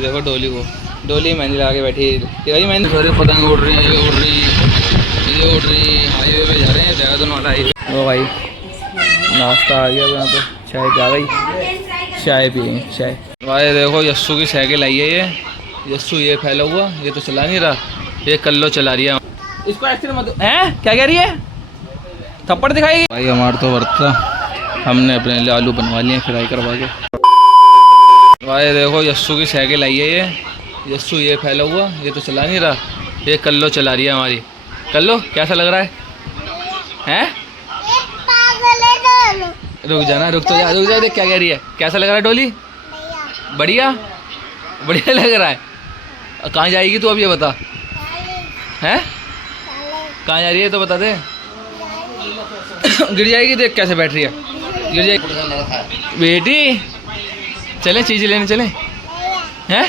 देखो डोली को, डोली मेहंदी लगा के बैठी है भाई। मेहंदी सारे पतंग उड़ रही है, ये उड़ रही, ये उड़ रही। हाईवे पे जा रहे हैं, देहरादून वाला हाईवे। वो भाई नाश्ता आ गया यहाँ पे, चाय आ गई, चाय पियेंगे चाय। भाई देखो यस्सु की साइकिल आई है। ये यस्सु ये फैला हुआ, ये तो चला नहीं रहा, ये कल्लो चला रही है। इसको एक्सीडेंट मत हैं, क्या कह रही है? थप्पड़ दिखाएगी भाई। हमारा तो वर्ता, हमने अपने लिए आलू बनवा लिए फ्राई करवा के। भाई देखो यस्सु की साइकिल आई है। ये यस्सु ये फैला हुआ, ये तो चला नहीं रहा, ये कल्लो चला रही है हमारी। कल्लो कैसा लग रहा है? हैं? रुक जाना, रुक तो जा, रुक जा। देख क्या कह रही है, कैसा लग रहा है डोली? बढ़िया, बढ़िया लग रहा है। कहाँ जाएगी तू अब ये बता? हैं? कहाँ जा रही है तो बता दे। गिर जाएगी, देख कैसे बैठ रही है, गिर जाएगी बेटी। चले चीज़ लेने चले हैं?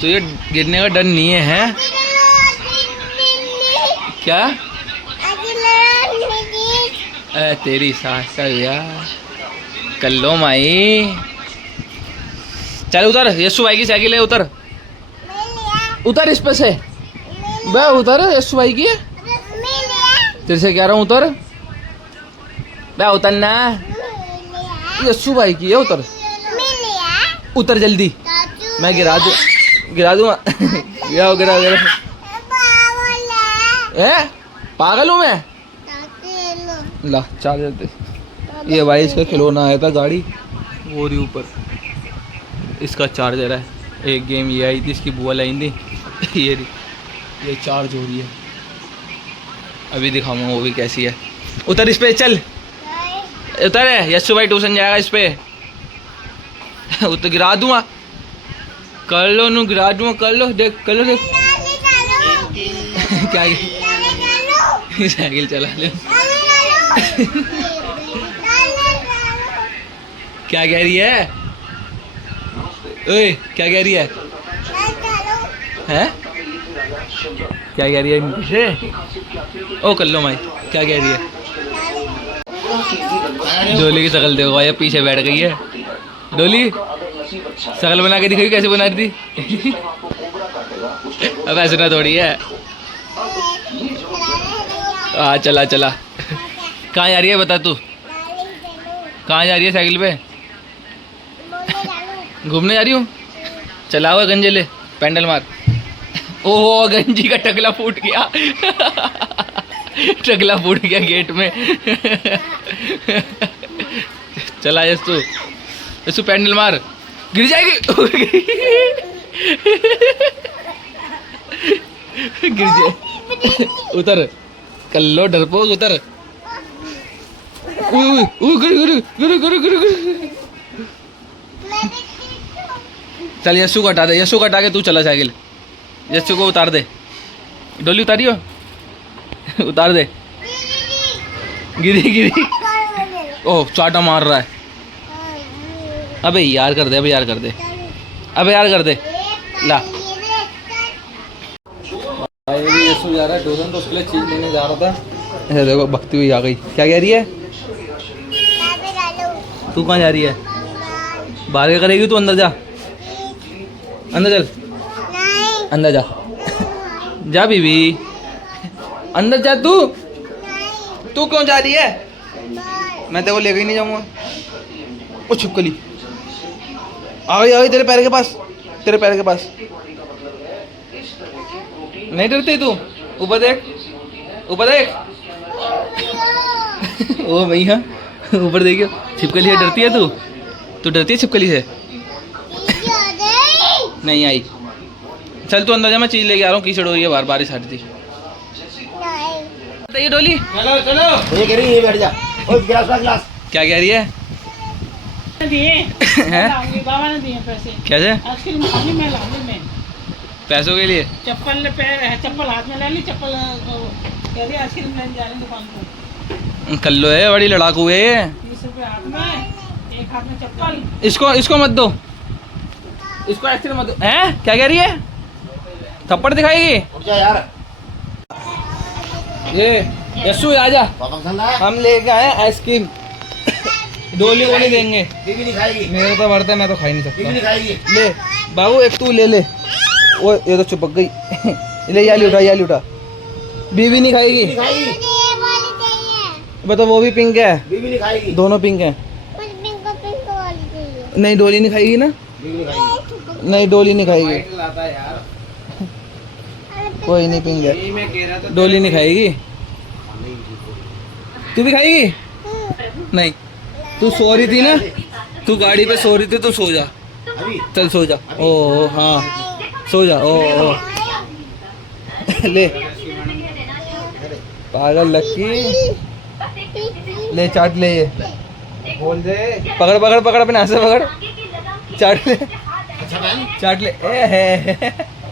तो ये गिरने का डर नहीं है? क्या? तेरी सास का यार, कर लो माई। चल उतर, यस्सु भाई की साइकिल है, उतर उतर इस पे से। बे उतर, यस्सु भाई की है, तेरे से कह रहा हूँ उतर। बे उतरना, यस्सु भाई की है, उतर उतर जल्दी। मैं गिरा दूंगा गिराओ गिराओ गिराओ। पागल हूँ मैं? ला चार्जर दे। ये भाई इसका खिलौना आया था गाड़ी, वो रही ऊपर, इसका चार्जर है। एक गेम ये आई थी, इसकी बुआ लाई थी। ये चार्ज हो रही है, अभी दिखाऊंगा वो भी कैसी है। उतर इस पे, चल उतर है। यस्सु भाई ट्यूशन जाएगा इस पे। उतर, गिरा दूंगा, कर लो नू, गिरा दूंगा, कर लो, देख कर लो, देख क्या साइकिल चला ले। क्या कह रही है? ओए क्या कह रही है? हैं? क्या कह रही है पीछे? ओ कर लो माई, क्या कह रही है? डोली की शक्ल देखो भाई, पीछे बैठ गई है डोली। शक्ल बना के दिखाई, कैसे बना रही थी? अब ऐसे ना थोड़ी है। हाँ चला चला। कहाँ जा रही है बता तू? कहाँ जा रही है साइकिल पे? घूमने जा रही हूँ। चला हुआ गंजे ले, पैंडल मार। ओह गंजी का टकला फूट गया। टकला फूट गया गेट में। चला यस्सु, यस्सु पैंडल मार, गिर जाएगी। गिर जाए, उतर कल्लो डरपोक, उतर। चल यस्सु को हटा दे, यस्सु को हटा के तू चला साइकिल। यस्सु को उतार दे, डोली उतारियो, उतार दे। गिरी गिरी, ओह चाटा मार रहा है। अबे यार कर दे, अबे यार कर दे, अबे यार कर दे। ला यस्सु जा रहा है ट्यूशन, तो उसके लिए चीज लेने जा रहा था। ऐसे देखो भक्ति हुई आ गई। क्या कह रही है? तू कहाँ जा रही है? बाहर क्या करेगी तू? अंदर जा, अंदर चल, अंदर जा, जा बीबी, अंदर जा। तू क्यों जा रही है? मैं तेरे को लेकर ही नहीं जाऊंगा। ओ छिपकली आ गई तेरे पैर के पास, तेरे पैर के पास। नहीं डरती तू? ऊपर देख, ऊपर देख। ओ भैया ऊपर देखियो, छिपकली है। डरती है तू? तू डरती है छिपकली से? नहीं आई। चल तू अंदर जा, मैं चीज लेके आ रहा हूँ। कीचड़ हो रही है बाहर, बारिश हट थी। ये डोली चलो चलो, ये कह रही है बैठ जा। गिलास क्या कह रही है? बाबा ने दिए पैसे। कैसे? मैं पैसों के लिए? चप्पल हाथ में ले ली, चप्पल कह रही आइसक्रीम लेने जा रही दुकान पर। कल्लो है, बड़ी लड़ाकू है ये। 30 रुपये हाथ में, एक हाथ में चप्पल। इसको मत दो, इसको आइसक्रीम मत दो। हैं? क्या कह रही है? थप्पड़ दिखाएगी? उठ जा यार। ये यस्सु आजा, हम लेके आए आइसक्रीम। डोली को नहीं देंगे, बीवी नहीं खाएगी, मेरा तो बढ़ता है, मैं तो खा ही नहीं बीवी नहीं सकता। खाएगी। ले बाबू एक तू ले ले, वो ये तो चिपक गई। ले याली उठा, याली उठा। बीवी नहीं खाएगी, बीवी खाएगी, बता वो भी पिंक है, बीवी नहीं खाएगी, दोनों पिंक है। नहीं डोली नहीं खाएगी ना, बीवी नहीं खाएगी। नहीं डोली नहीं खाएगी, लाता है यार, कोई नहीं पिंक है, यही मैं कह रहा था। डोली नहीं खाएगी। तू भी खाएगी? नहीं, तू सो रही थी ना, तू गाड़ी पे सो रही थी, तो सो जा, अभी चल सो जा। ओ हाँ सो जा। ओ ले पागल लक्की, ले चाट ले, ये बोल दे। पकड़ पकड़ पकड़ अपने हाथ से पकड़, चाट ले, अच्छा बहन, चाट ले। ए है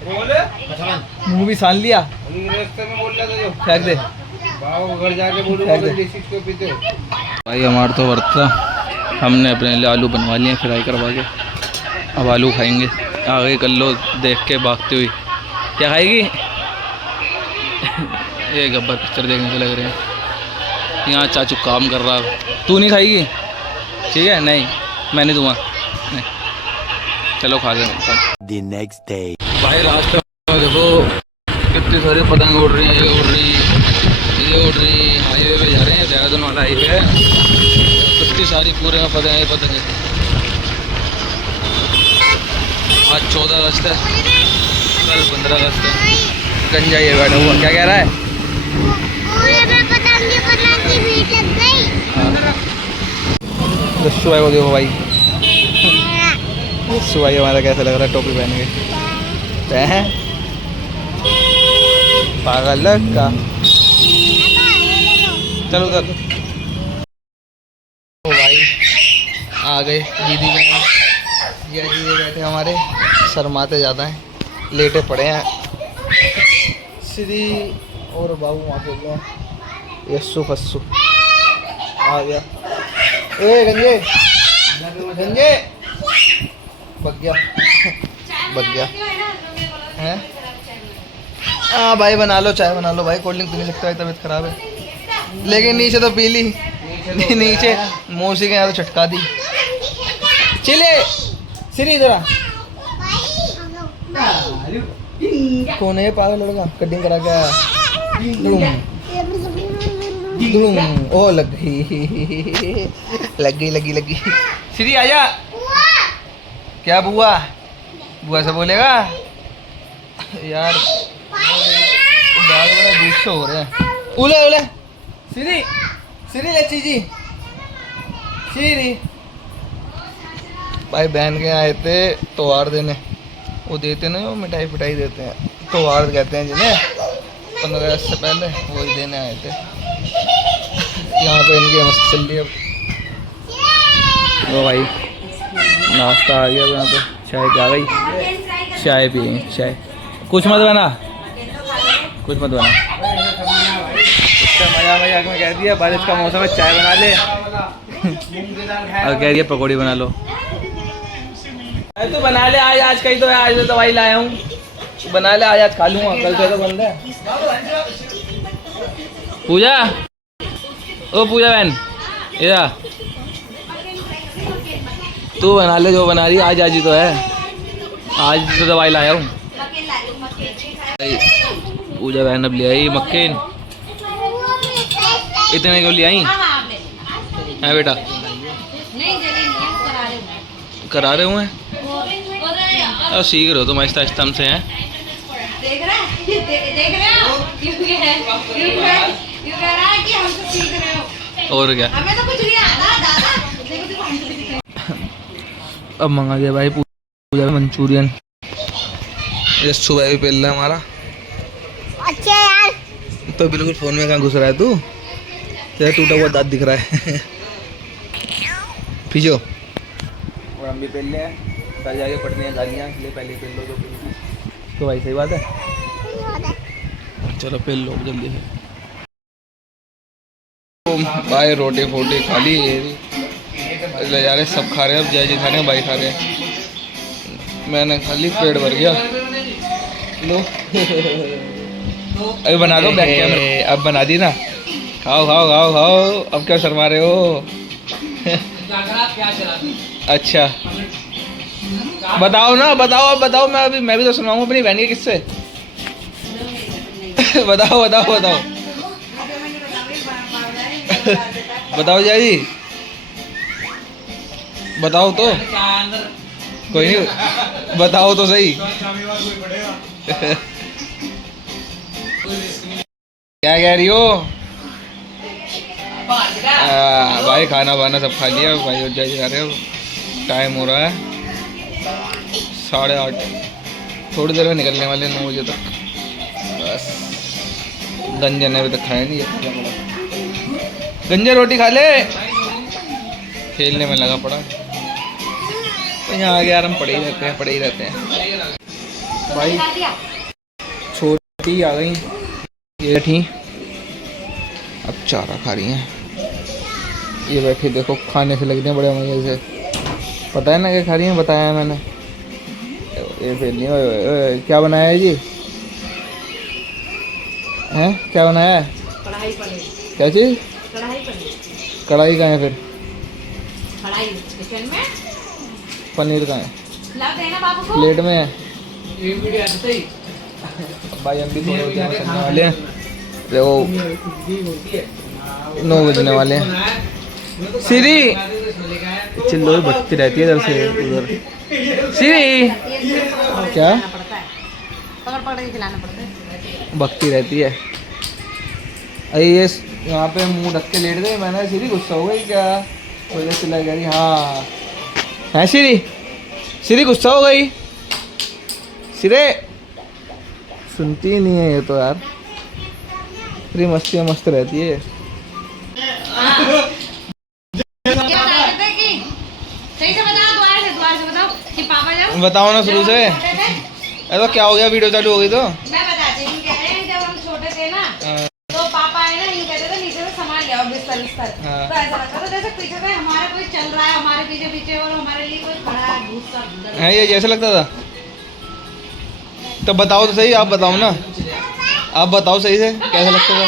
बोल। अच्छा बहन, मुंह भी सान लिया, रास्ते में बोल रहा था जो फेंक दे। बाबा घर जाके बोलूंगा फेंक दे। देसी क्यों पीते हो। भाई हमारा तो वर्ता, हमने अपने लिए आलू बनवा लिए फ्राई करवा के, अब आलू खाएंगे। आगे कर लो देख के भागती हुई, क्या खाएगी? ये गब्बर पिक्चर देखने से लग रहे हैं। यहाँ चाचू काम कर रहा है, तू नहीं खाएगी? ठीक है, नहीं मैं नहीं दूँगा, नहीं। चलो खा के मिलता हूँ। The next day. भाई रास्ते में देखो कितनी सारी पतंग उड़ रही हैं, ये उड़ रही, ये उड़ रही। हाईवे पे जा रहे हैं, देहरादून वाला हाईवे है, कितनी सारी पूरे में पतंग पतंग। आज 14 अगस्त है, कल 15 अगस्त है। गंजा ये बैठा हुआ क्या कह रहा है? दस्यु भाई को देखो भाई, दस्यु भाई हमारा कैसा लग रहा है टोपी पहन के, हैं पागल लग का। चलो उधर। ओ भाई आ गए दीदी के यहाँ, ये दीदी बैठे हमारे, शर्माते ज़्यादा हैं, लेटे पड़े हैं। श्री और बाबू वहाँ खेल रहे हैं, यस्सु फस्सु आ गया। ए गंजे गंजे बग गया, बग गया हैं। हाँ भाई बना लो, चाय बना लो भाई, कोल्ड ड्रिंक पी नहीं सकता है, तबीयत खराब है। लेकिन नीचे तो पी ली, नीचे मौसी के यहाँ तो छटका दी। चले श्री जरा, कौन है पागल लड़का, कटिंग करा के आया। ओ लग गई, लग गई लगी लगी। श्री आजा। क्या बुआ, बुआ से बोलेगा यार, बाल बड़ा गुस्सा हो रहे हैं। उले उले श्री, श्री लच्ची जी, श्री भाई बहन के आए थे त्योहार देने, वो देते ना, वो मिठाई पिटाई देते हैं, त्योहार कहते हैं जिन्हें, 15 अगस्त से पहले वही देने आए थे। यहाँ पे इनकी मस्त चल रही है। वो भाई नाश्ता आ गया, यहाँ पे चाय आ गई, चाय पिए चाय। कुछ मत बना, कुछ मत बना, उसका मजा मजाक में कह दिया बारिश का मौसम है चाय बना ले, और कह दिया पकौड़ी बना लो। तो बना ले आज, आज कहीं तो है, आज तो दवाई लाया हूँ, बना ले आज खा लूँगा, कल से तो बंद है। पूजा, ओ पूजा बहन इधर, तू बना ले जो बना रही, आज आज ही तो है, आज तो दवाई लाया हूँ। पूजा बहन अब ले आई मक्केन, इतने क्यों ले आई है बेटा? करा रहे हुए हैं, अब सीख रहे हो तुम आहिस्ता आहिस्ता हमसे हैं। देख रहे हो क्यों कह रहा है कि हमसे सीख रहे हो, और क्या, हमें तो कुछ नहीं आता दादा। देखो हमसे अब मंगा दिया भाई पूजा मंचूरियन, ये सुबह भी पहल रहा है हमारा। अच्छा यार, तो बिल्कुल फोन में कहाँ घुस रहा है तू, तेरा टूटा हुआ दांत दिख रहा है। पीछो और हम भी पहन ले हैं, कल जाके पटने हैं गालियाँ, इसलिए पहले पहन लो तो भाई सही बात है। चलो पहन लो जल्दी से। तो भाई रोटी फोटी खा ली, ले जा रहे सब खा रहे हैं, अब जय जी खा रहे हैं, भाई खा रहे हैं, मैंने खा ली, पेट भर गया। लो अभी बना दो बैक कैमरे, अब बना दी ना, खाओ खाओ खाओ खाओ, अब क्या शर्मा रहे हो? अच्छा बताओ ना, बताओ अब बताओ, मैं भी तो सुनाऊंगा अपनी बहन के किससे। बताओ बताओ बताओ बताओ जया जी, बताओ तो, कोई नहीं बताओ तो सही। क्या कह रही हो? भाई खाना वाना सब खा लिया भाई, जय जी खा रहे हो। टाइम हो रहा है 8:30, थोड़ी देर में निकलने वाले 9 बजे तक। बस गंजन ने अभी तक खाया नहीं है, गंजन रोटी खा ले। खेलने में लगा पड़ा तो यहाँ आ गया, हम पड़े ही रहते हैं भाई। छोटी आ गई ये बैठी, अब चारा खा रही हैं। ये बैठी देखो, खाने से लगते हैं बड़े मजे से, पता है ना क्या खा रही हैं, बताया है मैंने। ये फिर नहीं, ओए क्या बनाया है जी? हैं क्या बनाया है? कढ़ाई पनीर। क्या चीज़? कढ़ाई पनीर। कढ़ाई कहाँ है फिर? कढ़ाई किचन में। पनीर कहाँ है? ला देना बाबू को। प्लेट में है। भाई हम भी थोड़े होते हैं वाले हैं, देखो 9 बजने वाले हैं। सीरी चिल्लो बजती रहती है इधर से उधर। सीरी क्या पकड़ पकड़ के खिलाना पड़ता है, बकती रहती है। अरे ये यहाँ पे मुंह ढक के लेट गई, मैंने सीरी गुस्सा हो गई क्या? वजह से लग रही। हाँ है सीरी, सीरी गुस्सा हो गई। सिरे सुनती ही नहीं है ये तो यार, पूरी मस्ती मस्त रहती है। सही से बताओ, द्वार से बताओ कि पापा जब बताओ ना शुरू से। अरे क्या हो गया, वीडियो चालू हो गई तो? मैं बताती हूँ। कह रहे हैं जब हम छोटे थे ना तो पापा है ना, ये कहते थे नीचे से सामान ले आओ, बिस्तर बिस्तर। हाँ। तो ऐसा लगता था जैसे पीछे से हमारा कोई चल रहा है, हमारे पीछे पीछे, और हमारे लिए कोई खड़ा है भूत सा। है ये जैसे लगता था? तो बताओ तो सही, आप बताओ ना, आप बताओ सही से कैसा लगता था?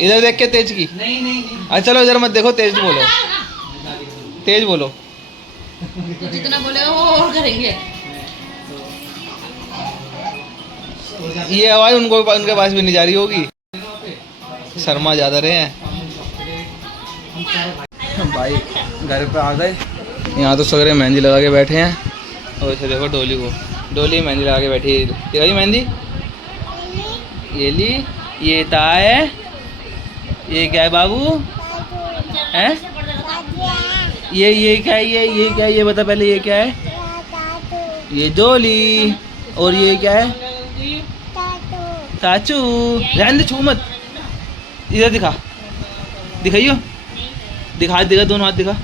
इधर देख के तेज की। अच्छा चलो इधर मत देखो, तेज बोलो, तेज बोलो। जितना बोलेगा वो और करेंगे। ये आवाज उनके पास भी नहीं जा रही होगी, शर्मा ज्यादा रहे हैं। भाई घर पे आ गए, यहाँ तो सगरे मेहंदी लगा के बैठे हैं। और इसे देखो डोली को, डोली मेहंदी लगा के बैठी है। दिखाई मेहंदी, ये ली, ये ताय है, ये क्या है बाबू है? ये क्या है? ये क्या है? ये बता पहले, ये क्या है? ये डोली। और ये क्या है? चाचू। रहने दे, छू मत। इधर दिखा, दिखाइयो, दिखा, दिखा दोनों हाथ दिखा।